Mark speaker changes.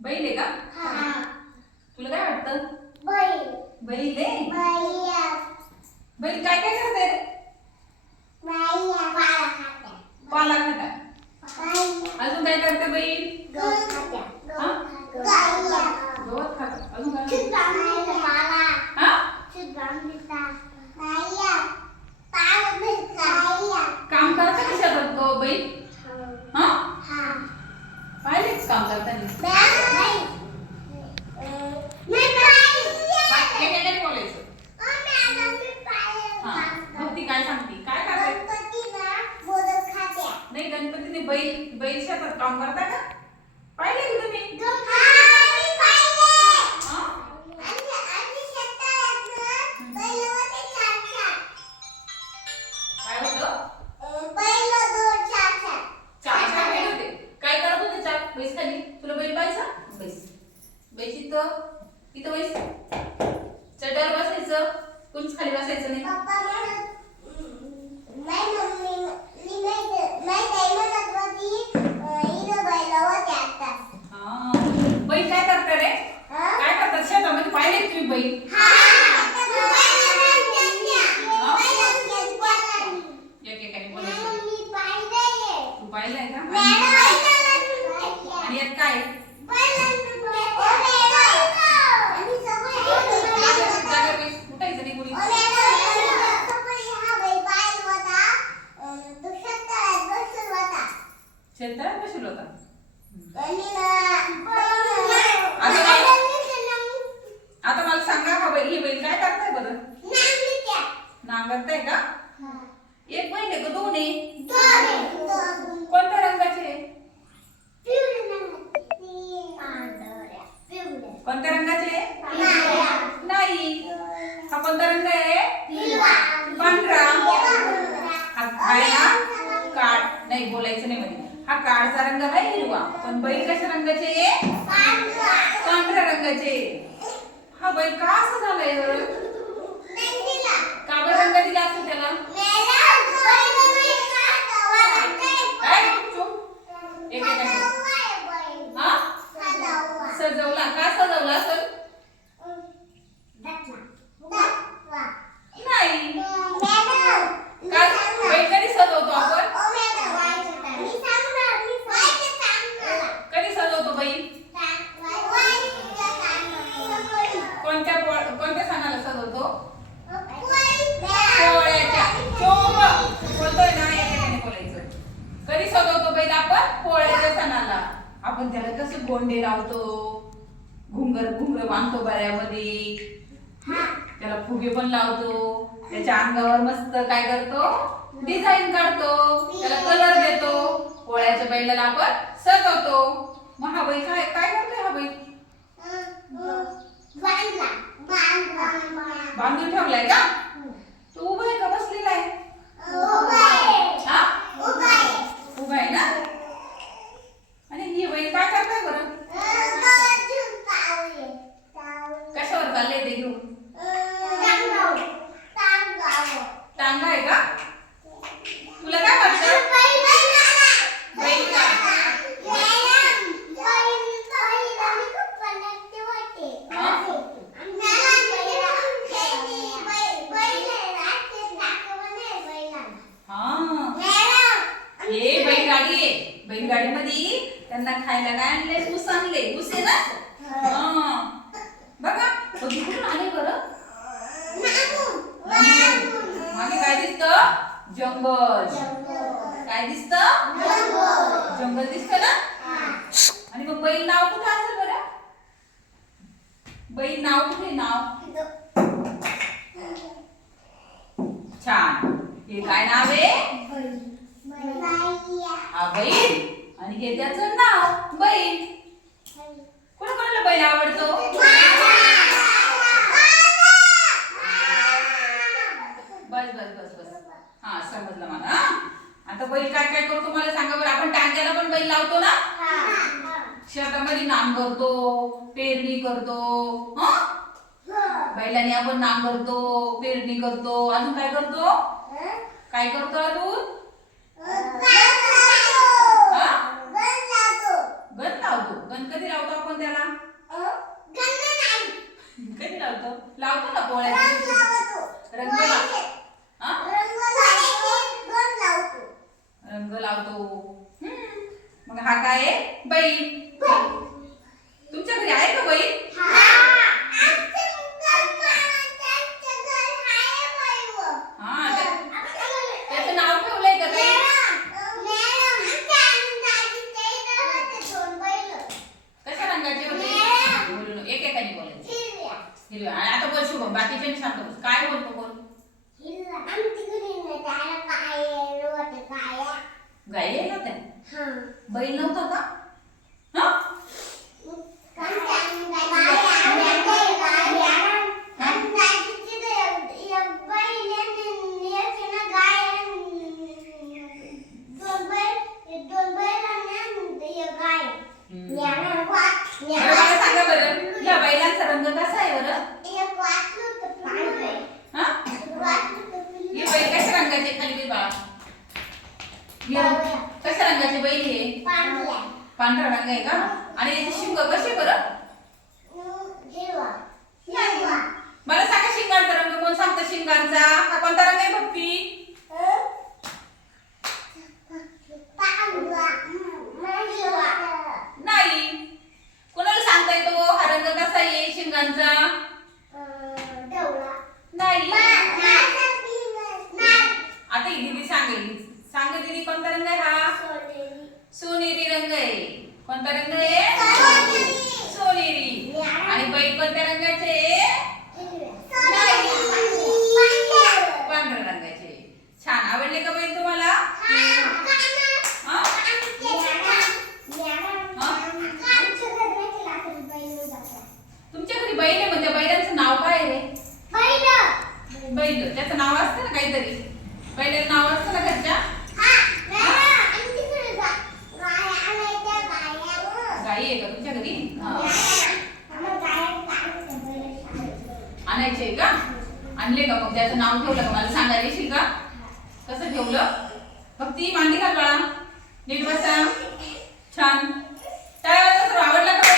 Speaker 1: बैल आहे का? तुला काय वाटतं? बैल. आहे? बैल. काय काय करते रे पाला खाता अजून काय करते बैल गवत खात अजून काय हा काम करता का शेतात तो बैल हा पाहिले का काम करताना बाय, एक- एक- एक बोलायचं हा भक्ती काय सांगते? काय करते? नाही गणपतीने बैल बैल शेतात काम करता का? कोणीच खाली बसायचं नाही.
Speaker 2: बैल
Speaker 1: हा. काय करतात रे? काय करतात? शेतामध्ये पाहिले तुम्ही बैल
Speaker 2: हा.
Speaker 1: एकेकाने
Speaker 2: नाही,
Speaker 1: बोलायचं
Speaker 2: मम्मी पाहिलंय.
Speaker 1: तू पाहिलंय का
Speaker 2: मॅडम,
Speaker 1: आणि यात काय आहे?
Speaker 2: ओ, मॅडम. आणि सगळे
Speaker 1: जागेवर- जागेवर बैस. उठायचं नाही कोणी
Speaker 2: ओ, मॅडम, सगळे हा बैल पाहिला होता. अं, तो शेताळ्यात बसून होता.
Speaker 1: शेतात बसेल होता
Speaker 2: आणि ना-
Speaker 1: आता काय? आता मला सांगा हा बैल हे बैल काय करताय बरं
Speaker 2: नांगीच्या.
Speaker 1: नांगरताय का
Speaker 2: हा.
Speaker 1: एक आहे का दोन आहे. कोणत्या रंगाचे. कोणत्या रंगाचे. नाही हा कोणता रंग आहे. पांढरा. हा खायला नाही बोलायचं नाही म्हणे हा काळचा रंग आहे हिरवा पण बैल कशा रंगाचे. पांढऱ्या रंगाचे. हा बैल का असं झालाय. का रंग दिला असेल त्याला
Speaker 2: मॅडम, बैल नाही खात.
Speaker 1: काय चुप एक एक
Speaker 2: साधा
Speaker 1: एक.
Speaker 2: उभा आहे बैल.
Speaker 1: हा
Speaker 2: साधा उभा.
Speaker 1: सजवला का सजवला असेल
Speaker 2: दाखवा. दाखवा.
Speaker 1: नाही
Speaker 2: मॅडम, मी
Speaker 1: काय
Speaker 2: सांगणार.
Speaker 1: बैल कधी सजवतो आपण
Speaker 2: ओ, मॅडम, मी सांगणार, मी सांगणार.
Speaker 1: कधी सजवतो बैल कोणत्या पो- कोणत्या सणाला सजवतो पोळ्याच्या चोप बोलतोय ना या ठिकाणी बोलायचं कधी सजवतो बैल आपण पोळ्याच्या सणाला आपण त्याला कसे गोंडे लावतो? घुंगर घुंगर बांधतो गळ्यामध्ये त्याला फुगे पण लावतो. त्याच्या अंगावर मस्त काय करतो? डिझाईन काढतो. त्याला कलर देतो. पोळ्याच्या बैलाला आपण सजवतो. मग हा बैल काय काय करतोय हा बैल? बांधून ठेवलाय का तू उभा आहे का बसलेला आहे हा उभा आहे ना आणि ही बैल काय करताय बरं कशावर चाललंय ते घेऊन टांगा आहे का तुला काय वाटतं बैल का हा हे बैलगाडी आहे बैलगाडीमध्ये खायला काय आणले ऊस आणले. ऊस आहे ना? हा. बघा. कधी कुठून आले बरं? मागे काय दिसत? जंगल. काय दिसत? जंगल दिसत ना? आणि मग बैल नाव कुठं असेल बरं? बैल नाव कुठे नाव? छान. हे काय नाव आहे? हा बैल. आणि हे त्याचं नाव बैल. कोण कोणाला बैल आवडतो? बस बस बस बस. हा समजलं मला हा? आता बैल काय काय करतो मला सांगा बरं. आपण टांग्याला पण बैल लावतो ना? शेतामध्ये नाम करतो पेरणी करतो हं? बैलाने आपण करतो पेरणी करतो. अजून काय करतो? काय करतो अजून?
Speaker 2: लावतो.
Speaker 1: लावतो ना पोळ्या. रंग लावतो. रंग
Speaker 2: लावतो मग हा काय आहे? बैल तुमच्या घरी आहे का बैल शांत बस. काय बोलतो आहे ना त्या? बैल नव्हता का हा हम्म. बरं मला सांगा बरं या बैलांचा रंग कसा आहे बरं हा हे बैल कशा रंगाचे खाली बैल बाळा हे कशा रंगाचे बैल हे? पांढरा रंग आहे का? आणि याचे शिंग कसे बरं? मला सांगा शिंगांचा रंग कोण सांगतं शिंगांचा? हा कोणता रंग आहे भक्ती नाही. कोणाला सांगता येतो? हा रंग कसा आहे शिंगांचा? नाही. आता ही दीदी सांगेल सांग दीदी कोणता रंग आहे हा? सोनेरी रंग आहे. कोणता रंग आहे? सोनेरी. आणि बैल कोणत्या रंगाचे? पांढऱ्या रंगाचे. छान. आवडले का बैल तुम्हाला? हा? तुमच्या घरी बैल आहे म्हणजे बैलांचं नाव काय आहे? बैल. त्याचं नाव असतं ना काहीतरी. बैलाचं नाव असतं ना घरच्या? आणले का मग? त्याचं नाव ठेवलं का? मला सांगा येशील का? कसं ठेवलं? भक्ती मांडी का बाळा. नीट बसा. छान. काय सर्व आवडला का?